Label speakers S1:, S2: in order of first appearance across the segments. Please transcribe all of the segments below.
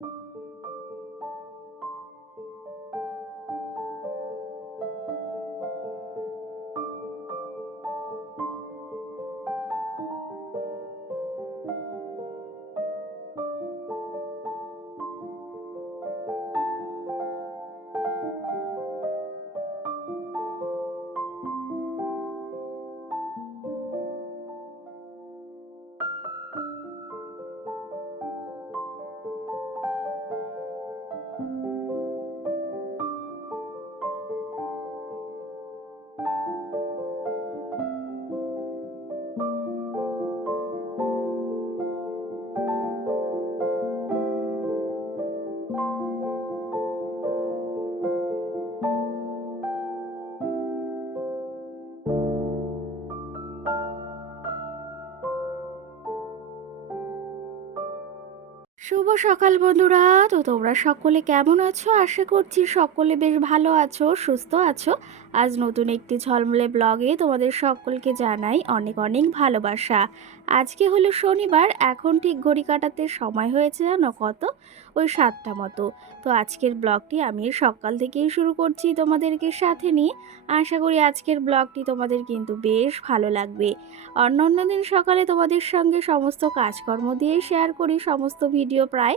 S1: Thank you. শুভ সকাল বন্ধুরা। তো তোমরা সকলে কেমন আছো? আশা করছি সকলে বেশ ভালো আছো, সুস্থ আছো। আজ নতুন একটি ঝলমলে ব্লগে তোমাদের সকলকে জানাই অনেক অনেক ভালোবাসা। আজকে হলো শনিবার, এখন ঠিক ঘড়ি কাটাতে সময় হয়েছে জানো কত? ওই সাতটা মতো। তো আজকের ব্লগটি আমি সকাল থেকেই শুরু করছি তোমাদেরকে সাথে নিয়ে। আশা করি আজকের ব্লগটি তোমাদের কিন্তু বেশ ভালো লাগবে। অন্য অন্য দিন সকালে তোমাদের সঙ্গে সমস্ত কাজকর্ম দিয়ে শেয়ার করি সমস্ত ভিডিও প্রায়।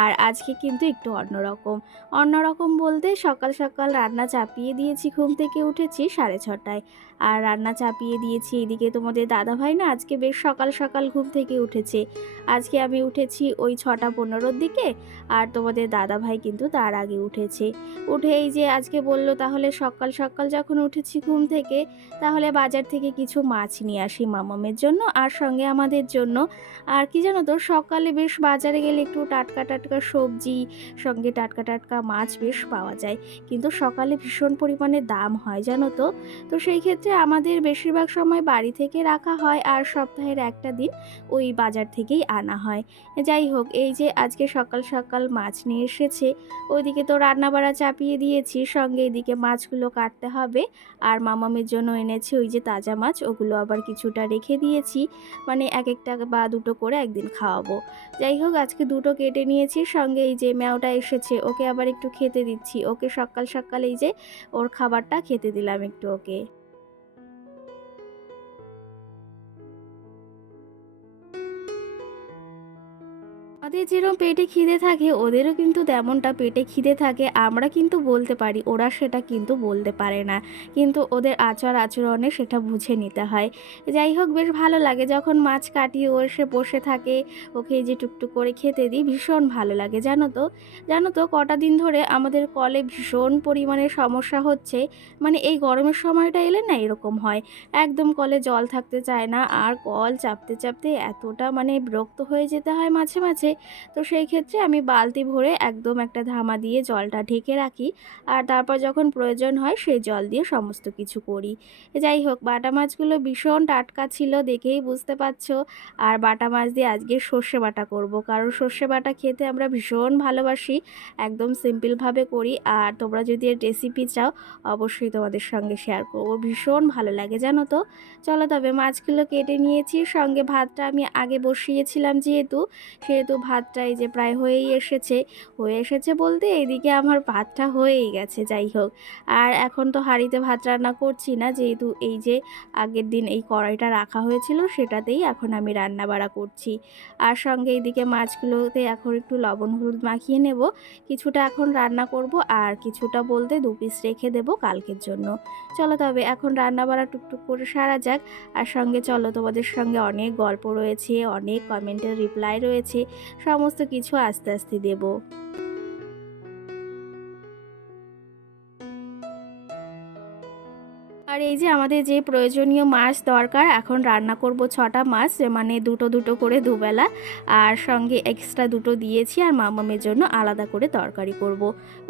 S1: আর আজকে কিন্তু একটু অন্যরকম। অন্যরকম বলতে সকাল সকাল রান্না চাপিয়ে দিয়েছি ঘুম থেকে উঠেছি সাড়ে ছটায়। আর রান্না চাপিয়ে দিয়েছি এদিকে তোমাদের দাদাভাই না আজকে বেশ সকাল সকাল ঘুম থেকে উঠেছে। আজকে আমি উঠেছি ওই ছটা পনেরোর দিকে আর তোমাদের দাদাভাই কিন্তু তার আগে উঠেছে। উঠে এই যে আজকে বলল তাহলে সকাল সকাল যখন উঠেছি ঘুম থেকে তাহলে বাজার থেকে কিছু মাছ নিয়ে আসি মামামের জন্য আর সঙ্গে আমাদের জন্য। আর কি জানো তো সকালে বেশ বাজারে গেলে একটু টাটকা টাটকা সবজি, সঙ্গে টাটকা টাটকা মাছ বেশ পাওয়া যায়। কিন্তু সকালে ভীষণ পরিমাণে দাম হয় জানো তো? তো সেই ক্ষেত্রে আমাদের বেশিরভাগ সময় বাড়ি থেকে রাখা হয় আর সপ্তাহের একটা দিন ওই বাজার থেকেই আনা হয়। যাই হোক, এই যে আজকে সকাল সকাল মাছ নিয়ে এসেছে, ওইদিকে তো রান্না বাড়া চাপিয়ে দিয়েছি, সঙ্গে এদিকে মাছগুলো কাটতে হবে আর মামামের জন্য এনেছি ওই যে তাজা মাছ, ওগুলো আবার কিছুটা রেখে দিয়েছি মানে এক একটা বা দুটো করে একদিন খাওয়াবো। যাই হোক, আজকে দুটো কেটে নিয়েছি, সঙ্গে এই যে ম্যাওটা এসেছে, ওকে আবার একটু খেতে দিচ্ছি, ওকে সকাল সকাল এই যে ওর খাবারটা খেতে দিলাম একটু ওকে। আমাদের যেরকম পেটে খিদে থাকে, ওদেরও কিন্তু তেমনটা পেটে খিদে থাকে। আমরা কিন্তু বলতে পারি, ওরা সেটা কিন্তু বলতে পারে না। কিন্তু ওদের আচার আচরণে সেটা বুঝে নিতে হয়। যাই হোক, বেশ ভালো লাগে যখন মাছ কাটি, ও এসে বসে থাকে। ওকে যে টুকটুক করে খেতে দিই, ভীষণ ভালো লাগে। জানো তো? জানো তো, কটা দিন ধরে আমাদের কলে ভীষণ পরিমাণে সমস্যা হচ্ছে। মানে এই গরমের সময়টা এলে না এরকম হয়। একদম কলে জল থাকতে চায় না, আর কল চাপতে চাপতে এতটা মানে বিরক্ত হয়ে যেতে হয় মাঝে মাঝে। তো সেই ক্ষেত্রে আমি বালতি ভরে একদম একটা ধামা দিয়ে জলটা ঢেকে রাখি। আর তারপর যখন প্রয়োজন হয় সেই জল দিয়ে সমস্ত কিছু করি। যাই হোক, বাটা মাছগুলো ভীষণ টাটকা ছিল দেখেই বুঝতে পারছ। আর বাটা মাছ দিয়ে আজকে সর্ষে বাটা করব। কারণ সর্ষে বাটা খেতে আমরা ভীষণ ভালোবাসি, একদম সিম্পলভাবে করি। আর তোমরা যদি এর রেসিপি চাও, অবশ্যই তোমাদের সঙ্গে শেয়ার করব। ভীষণ ভালো লাগে, জানো তো? চলো তবে মাছগুলো কেটে নিয়েছি। সঙ্গে ভাতটা আমি আগে বসিয়েছিলাম যেহেতু, সেহেতু ভাতটা এই যে প্রায় হয়েই এসেছে। হয়ে এসেছে বলতে এইদিকে আমার ভাতটা হয়েই গেছে, যাই হোক। আর এখন তো হাঁড়িতে ভাত রান্না করছি না, যেহেতু এই যে আগের দিন এই কড়াইটা রাখা হয়েছিল সেটাতেই এখন আমি রান্না বাড়া করছি। আর সঙ্গে এইদিকে মাছগুলোতে এখন একটু লবণ হলুদ মাখিয়ে নেব। কিছুটা এখন রান্না করব আর কিছুটা বলতে দু পিস রেখে দেব কালকের জন্য। চলো তবে এখন রান্না বাড়া টুকটুক করে সারা যাক। আর সঙ্গে চলো তোমাদের সঙ্গে অনেক গল্প রয়েছে, অনেক কমেন্টের রিপ্লাই রয়েছে। সমস্ত কিছু আস্তে আস্তে দেবো। আর এই যে আমাদের যে প্রয়োজনীয় মাছ দরকার, এখন রান্না করব ছটা মাছ মানে দুটো দুটো করে দুবেলা। আর সঙ্গে এক্সট্রা দুটো দিয়েছি আর মামামের জন্য আলাদা করে তরকারি করব।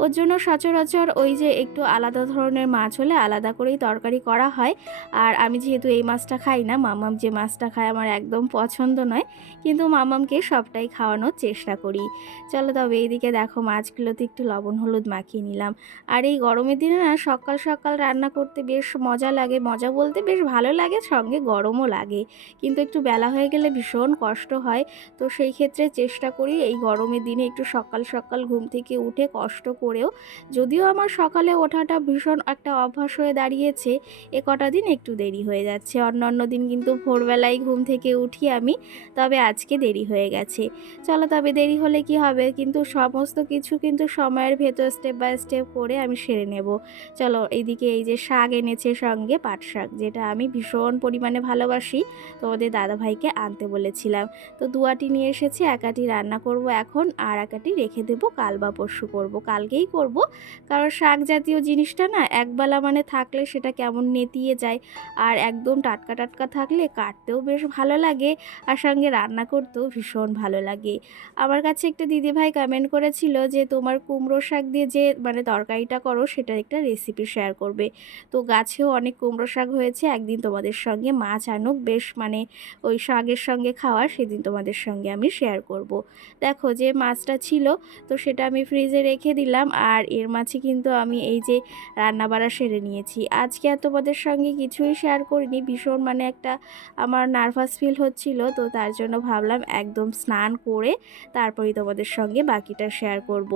S1: ওর জন্য সচরাচর ওই যে একটু আলাদা ধরনের মাছ হলে আলাদা করেই তরকারি করা হয়। আর আমি যেহেতু এই মাছটা খাই না, মামাম যে মাছটা খায় আমার একদম পছন্দ নয়। কিন্তু মামামকে সবটাই খাওয়ানোর চেষ্টা করি। চলো তবে এইদিকে দেখো মাছগুলোতে একটু লবণ হলুদ মাখিয়ে নিলাম। আর এই গরমের দিনে না সকাল সকাল রান্না করতে বেশ মজা লাগে। মজা বলতে বেশ ভালো লাগে, সঙ্গে গরমও লাগে। কিন্তু একটু বেলা হয়ে গেলে ভীষণ কষ্ট হয়। তো সেই ক্ষেত্রে চেষ্টা করি এই গরমের দিনে একটু সকাল সকাল ঘুম থেকে উঠে কষ্ট করেও। যদিও আমার সকালে ওঠাটা ভীষণ একটা অভ্যাস হয়ে দাঁড়িয়েছে, এ কটা দিন একটু দেরি হয়ে যাচ্ছে। অন্য অন্য দিন কিন্তু ভোরবেলায় ঘুম থেকে উঠি আমি, তবে আজকে দেরি হয়ে গেছে। চলো তবে দেরি হলে কি হবে? কিন্তু সমস্ত কিছু কিন্তু সময়ের ভেতর স্টেপ বাই স্টেপ করে আমি সেরে নেব। চলো এইদিকে এই যে শাক এনেছে সঙ্গে পাট শাক, যেটা আমি ভীষণ পরিমাণে ভালোবাসি। তো তোমাদের দাদাভাইকে আনতে বলেছিলাম। তো দুয়াটি নিয়ে এসেছি একাটি রান্না করব এখন, আর একাটি রেখে দেবো, কাল বা পরশু করব। কালকেই করব। কারণ শাক জাতীয় জিনিসটা না একবেলা মানে থাকলে সেটা কেমন নেতিয়ে যায়। আর একদম টাটকা টাটকা থাকলে কাটতেও বেশ ভালো লাগে, আর সঙ্গে রান্না করতেও ভীষণ ভালো লাগে। আমার কাছে একটা দিদিভাই কমেন্ট করেছিল যে, তোমার কুমড়ো শাক দিয়ে যে মানে তরকারিটা করো, সেটার একটা রেসিপি শেয়ার করবে। তো গাছেও অনেক কুমড়ো শাক হয়েছে, একদিন তোমাদের সঙ্গে মাছ আনুক, বেশ মানে ওই শাকের সঙ্গে খাওয়ার সেদিন তোমাদের সঙ্গে আমি শেয়ার করব। দেখো যে মাছটা ছিল, তো সেটা আমি ফ্রিজে রেখে দিলাম, আর এর মাঝে কিন্তু আমি এই যে রান্না বাড়া সেরে নিয়েছি আজকে আর তোমাদের সঙ্গে কিছুই শেয়ার করিনি, ভীষণ মানে একটা আমার নার্ভাস ফিল হচ্ছিল, তো তার জন্য ভাবলাম একদম স্নান করে তারপরেই তোমাদের সঙ্গে বাকিটা শেয়ার করব।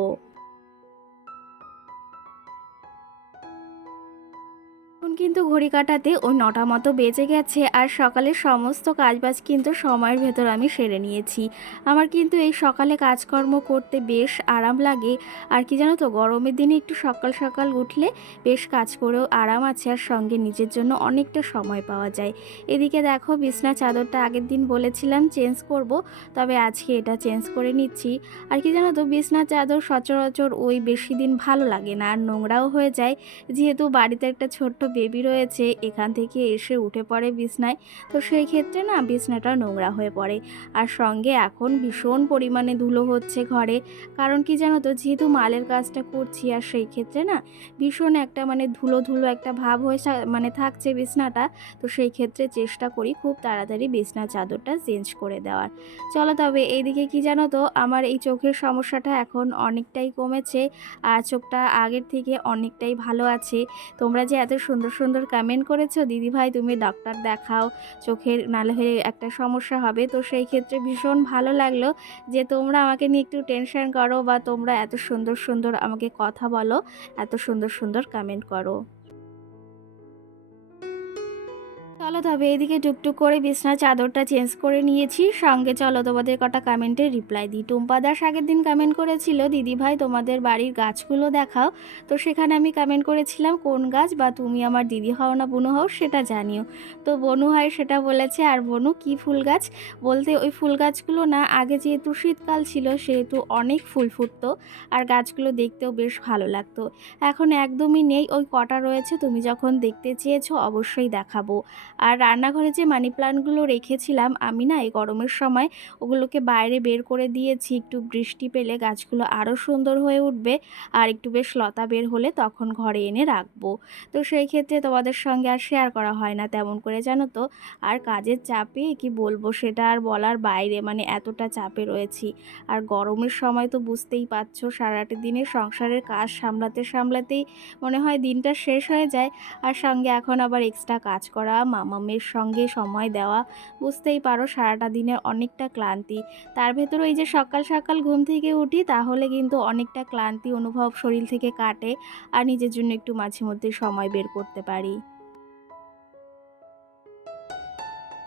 S1: কিন্তু ঘড়ি কাটাতে ওই নটা মতো বেজে গেছে আর সকালের সমস্ত কাজবাজ কিন্তু সময়ের ভেতর আমি সেরে নিয়েছি। আমার কিন্তু এই সকালে কাজকর্ম করতে বেশ আরাম লাগে। আর কি জানো তো, গরমের দিনে একটু সকাল সকাল উঠলে বেশ কাজ করেও আরাম আছে আর সঙ্গে নিজের জন্য অনেকটা সময় পাওয়া যায়। এদিকে দেখো বিছনা চাদরটা আগের দিন বলেছিলাম চেঞ্জ করব, তবে আজকে এটা চেঞ্জ করে নিচ্ছি। আর কি জানো তো বিছনা চাদর সচরাচর ওই বেশি দিন ভালো লাগে না, আর নোংরাও হয়ে যায়। যেহেতু বাড়িতে একটা ছোট্ট বেবি রয়েছে, এখান থেকে এসে উঠে পড়ে বিছনায়। তো সেই ক্ষেত্রে না বিছনাটা নোংরা হয়ে পড়ে। আর সঙ্গে এখন ভীষণ পরিমাণে ধুলো হচ্ছে ঘরে। কারণ কি জানো তো, যেহেতু মালের কাজটা করছি, আর সেই ক্ষেত্রে না ভীষণ একটা মানে ধুলো ধুলো একটা ভাব হয়ে মানে থাকছে বিছনাটা। তো সেই ক্ষেত্রে চেষ্টা করি খুব তাড়াতাড়ি বিছনা চাদরটা চেঞ্জ করে দেওয়ার। চলো তবে এইদিকে কি জানো তো, আমার এই চোখের সমস্যাটা এখন অনেকটাই কমেছে। আর চোখটা আগের থেকে অনেকটাই ভালো আছে। তোমরা যে এত সুন্দর সুন্দর কমেন্ট করেছ। দিদিভাই তুমি ডাক্তার দেখাও, চোখের নালে হয়ে একটা সমস্যা হবে। তো সেই ক্ষেত্রে ভীষণ ভালো লাগল যে তোমরা আমাকে নিয়ে একটু টেনশন করো বা তোমরা এত সুন্দর সুন্দর আমাকে কথা বলো, এত সুন্দর সুন্দর কমেন্ট করো। চলো তবে এদিকে টুকটুক করে বিছনার চাদরটা চেঞ্জ করে নিয়েছি। সঙ্গে চলো তোমাদের কটা কমেন্টে রিপ্লাই দিই। টুম্পা দাস আগের দিন কমেন্ট করেছিল, দিদি ভাই, তোমাদের বাড়ির গাছগুলো দেখাও। তো সেখানে আমি কমেন্ট করেছিলাম, কোন গাছ বা তুমি আমার দিদি হও না বনু হও, সেটা জানিও। তো বনু হয় সেটা বলেছে, আর বনু, কি ফুল গাছ? বলতে ওই ফুল গাছগুলো না, আগে যেহেতু শীতকাল ছিল, সেহেতু অনেক ফুল ফুটতো আর গাছগুলো দেখতেও বেশ ভালো লাগতো। এখন একদমই নেই, ওই কটা রয়েছে, তুমি যখন দেখতে চেয়েছো অবশ্যই দেখাবো। আর রান্নাঘরে যে মানি প্লান্টগুলো রেখেছিলাম, আমি না এই গরমের সময় ওগুলোকে বাইরে বের করে দিয়েছি। একটু বৃষ্টি পেলে গাছগুলো আরও সুন্দর হয়ে উঠবে আর একটু বেশ লতা বের হলে তখন ঘরে এনে রাখব। তো সেই ক্ষেত্রে তোমাদের সঙ্গে আর শেয়ার করা হয় না, তেমন করে জানো তো। আর কাজের চাপে কি বলব সেটা আর বলার বাইরে মানে এতটা চাপে রয়েছি। আর গরমের সময় তো বুঝতেই পারছ, সারাটা দিনে সংসারের কাজ সামলাতে সামলাতেই মনে হয় দিনটা শেষ হয়ে যায়। আর সঙ্গে এখন আবার এক্সট্রা কাজ করা মামামের সঙ্গে সময় দেওয়া, বুঝতেই পারো সারাটা দিনের অনেকটা ক্লান্তি। তার ভেতরে ওই যে সকাল সকাল ঘুম থেকে উঠি, তাহলে কিন্তু অনেকটা ক্লান্তি অনুভব শরীর থেকে কাটে, আর নিজের জন্য একটু মাঝে মধ্যে সময় বের করতে পারি।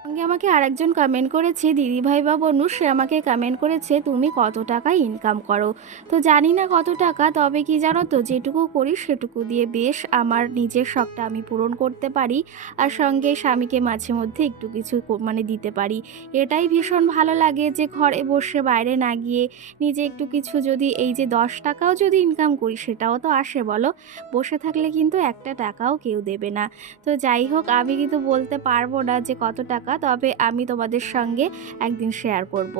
S1: সঙ্গে আমাকে আরেকজন কমেন্ট করেছে দিদিভাই বা বনু, সে আমাকে কমেন্ট করেছে, তুমি কত টাকা ইনকাম করো? তো জানি না কত টাকা, তবে কি জানো তো, যেটুকু করি সেটুকু দিয়ে বেশ আমার নিজের শখটা আমি পূরণ করতে পারি আর সঙ্গে স্বামীকে মাঝে মধ্যে একটু কিছু মানে দিতে পারি। এটাই ভীষণ ভালো লাগে যে ঘরে বসে বাইরে না গিয়ে নিজে একটু কিছু যদি, এই যে দশ টাকাও যদি ইনকাম করি সেটাও তো আসে বলো? বসে থাকলে কিন্তু একটা টাকাও কেউ দেবে না। তো যাই হোক, আমি কিন্তু বলতে পারব না যে কত টাকা তবে আমি তোমাদের সঙ্গে একদিন শেয়ার করব।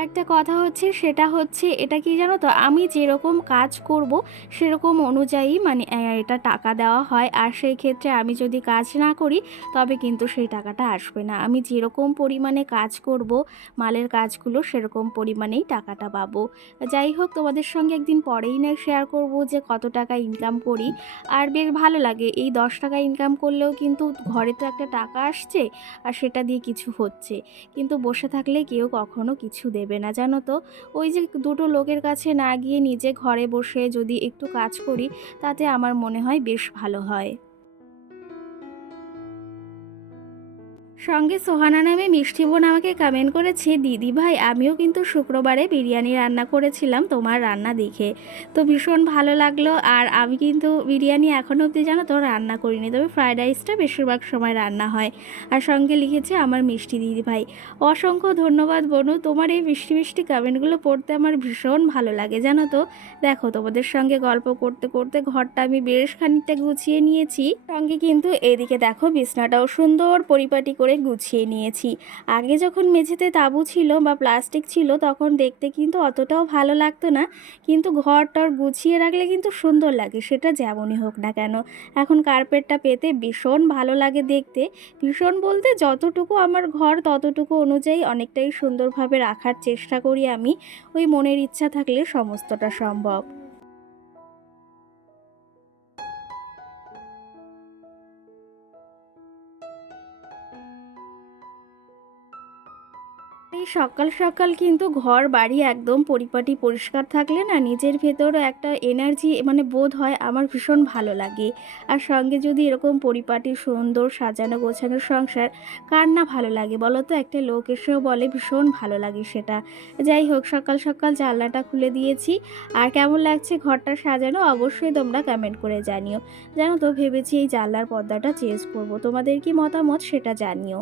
S1: আর একটা কথা হচ্ছে, সেটা হচ্ছে এটা কি জানো তো? আমি যেরকম কাজ করব সেরকম অনুযায়ী মানে এটা টাকা দেওয়া হয়। আর সেই ক্ষেত্রে আমি যদি কাজ না করি, তবে কিন্তু সেই টাকাটা আসবে না। আমি যেরকম পরিমাণে কাজ করব, মালের কাজগুলো সেরকম পরিমাণেই টাকাটা পাবো। যাই হোক, তোমাদের সঙ্গে একদিন পরেই না শেয়ার করব যে কত টাকা ইনকাম করি। আর বেশ ভালো লাগে, এই দশ টাকা ইনকাম করলেও কিন্তু ঘরে তো একটা টাকা আসছে, আর সেটা দিয়ে কিছু হচ্ছে। কিন্তু বসে থাকলে কেউ কখনো কিছু দেবে না, জানো তো? ওই যে দুটো লোকের কাছে না গিয়ে নিজে ঘরে বসে যদি একটু কাজ করি, তাতে আমার মনে হয় বেশ ভালো হয়। সঙ্গে সোহানা নামে মিষ্টি বোন আমাকে কমেন্ট করেছে, দিদি ভাই, আমিও কিন্তু শুক্রবারে বিরিয়ানি রান্না করেছিলাম তোমার রান্না দেখে। তো ভীষণ ভালো লাগল আর আমি কিন্তু বিরিয়ানি এখনও অবধি জানো তো রান্না করিনি। তবে ফ্রায়েড রাইসটা বেশিরভাগ সময় রান্না হয়। আর সঙ্গে লিখেছে আমার মিষ্টি দিদি ভাই। অসংখ্য ধন্যবাদ বনু, তোমার এই মিষ্টি মিষ্টি কমেন্টগুলো পড়তে আমার ভীষণ ভালো লাগে, জানো তো। দেখো, তোমাদের সঙ্গে গল্প করতে করতে ঘরটা আমি বেশ খানিকটা গুছিয়ে নিয়েছি। সঙ্গে কিন্তু এদিকে দেখো, বিছনাটাও সুন্দর পরিপাটি করে গুছিয়ে নিয়েছি। আগে যখন মেঝেতে তাঁবু ছিল বা প্লাস্টিক ছিল, তখন দেখতে কিন্তু অতটাও ভালো লাগতো না। কিন্তু ঘরটর গুছিয়ে রাখলে কিন্তু সুন্দর লাগে, সেটা যেমনই হোক না কেন। এখন কার্পেটটা পেতে ভীষণ ভালো লাগে দেখতে। ভীষণ বলতে যতটুকু আমার ঘর, ততটুকু অনুযায়ী অনেকটাই সুন্দরভাবে রাখার চেষ্টা করি আমি। ওই মনের ইচ্ছা থাকলে সমস্তটা সম্ভব। এই সকাল সকাল কিন্তু ঘর, বাড়ি একদম পরিপাটি, পরিষ্কার থাকলে না নিজের ভেতরও একটা এনার্জি মানে বোধ হয় আমার ভীষণ ভালো লাগে। আর সঙ্গে যদি এরকম পরিপাটি, সুন্দর সাজানো, গোছানো সংসার, কার না ভালো লাগে বলো তো একটা লোক এসেও বলে ভীষণ ভালো লাগে সেটা। যাই হোক, সকাল সকাল জানলাটা খুলে দিয়েছি। আর কেমন লাগছে ঘরটা সাজানো অবশ্যই তোমরা কমেন্ট করে জানিও। জানো তো, ভেবেছি এই জানলার পর্দাটা চেঞ্জ করব। তোমাদের কি মতামত সেটা জানিও।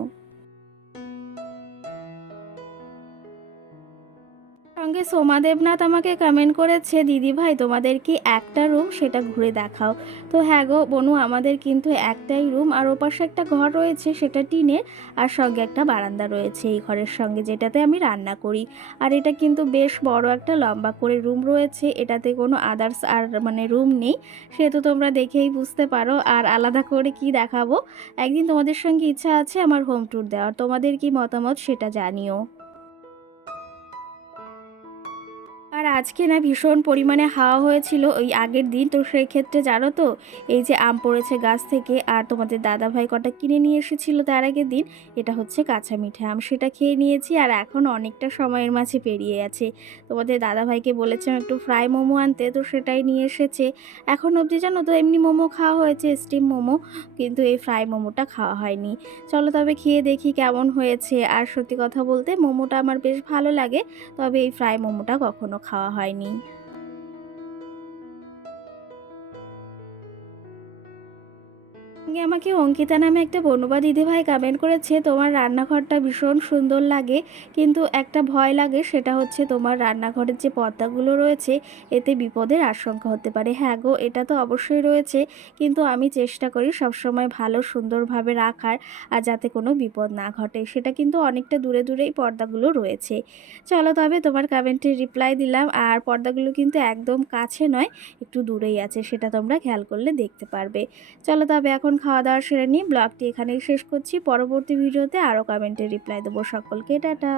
S1: সঙ্গে সোমা দেবনাথ আমাকে কমেন্ট করেছে, দিদি ভাই, তোমাদের কি একটা রুম সেটা ঘুরে দেখাও। তো হ্যাঁ গো বনু, আমাদের কিন্তু একটাই রুম আর ওপাশে একটা ঘর রয়েছে, সেটা টিনের, আর সঙ্গে একটা বারান্দা রয়েছে এই ঘরের সঙ্গে, যেটাতে আমি রান্না করি। আর এটা কিন্তু বেশ বড় একটা লম্বা করে রুম রয়েছে, এটাতে কোনো আদার্স আর মানে রুম নেই সেহেতু তোমরা দেখেই বুঝতে পারো। আর আলাদা করে কি দেখাবো? একদিন তোমাদের সঙ্গে ইচ্ছা আছে আমার হোম ট্যুর দেওয়ার, তোমাদের কি মতামত সেটা জানিও। আজকে না ভীষণ পরিমাণে হাওয়া হয়েছিল ওই আগের দিন, তো সেই ক্ষেত্রে জানো তো, এই যে আম পড়েছে গাছ থেকে আর তোমাদের দাদা ভাই কটা কিনে নিয়ে এসেছিল তার আগের দিন, এটা হচ্ছে কাঁচা মিঠে আম। সেটা খেয়ে নিয়েছি আর এখন অনেকটা সময়ের মাঝে পেরিয়ে আছে তোমাদের দাদা ভাইকে বলেছিলাম একটু ফ্রাই মোমো আনতে, তো সেটাই নিয়ে এসেছে। এখন অবধি জানো তো, এমনি মোমো খাওয়া হয়েছে, স্টিম মোমো, কিন্তু এই ফ্রাই মোমোটা খাওয়া হয়নি। চলো তবে খেয়ে দেখি কেমন হয়েছে। আর সত্যি কথা বলতে, মোমোটা আমার বেশ ভালো লাগে, তবে এই ফ্রাই মোমোটা কখনো খাওয়া হয়নি। আমাকে অঙ্কিতা নামে একটা বনুবা দিদিভাই কমেন্ট করেছে, তোমার রান্নাঘরটা ভীষণ সুন্দর লাগে, কিন্তু একটা ভয় লাগে, সেটা হচ্ছে তোমার রান্নাঘরের যে পর্দাগুলো রয়েছে, এতে বিপদের আশঙ্কা হতে পারে। হ্যাঁ গো, এটা তো অবশ্যই রয়েছে, কিন্তু আমি চেষ্টা করি সবসময় ভালো, সুন্দরভাবে রাখার, আর যাতে কোনো বিপদ না ঘটে। সেটা কিন্তু অনেকটা দূরে দূরেই পর্দাগুলো রয়েছে। চলো তবে তোমার কমেন্টে রিপ্লাই দিলাম, আর পর্দাগুলো কিন্তু একদম কাছে নয়, একটু দূরেই আছে, সেটা তোমরা খেয়াল করলে দেখতে পারবে। চলো তবে এখন খাওয়া দাওয়া সেরে নিয়ে ব্লগটি এখানেই শেষ করছি। পরবর্তী ভিডিওতে আরও কমেন্টে রিপ্লাই দেবো। সকলকে টাটা।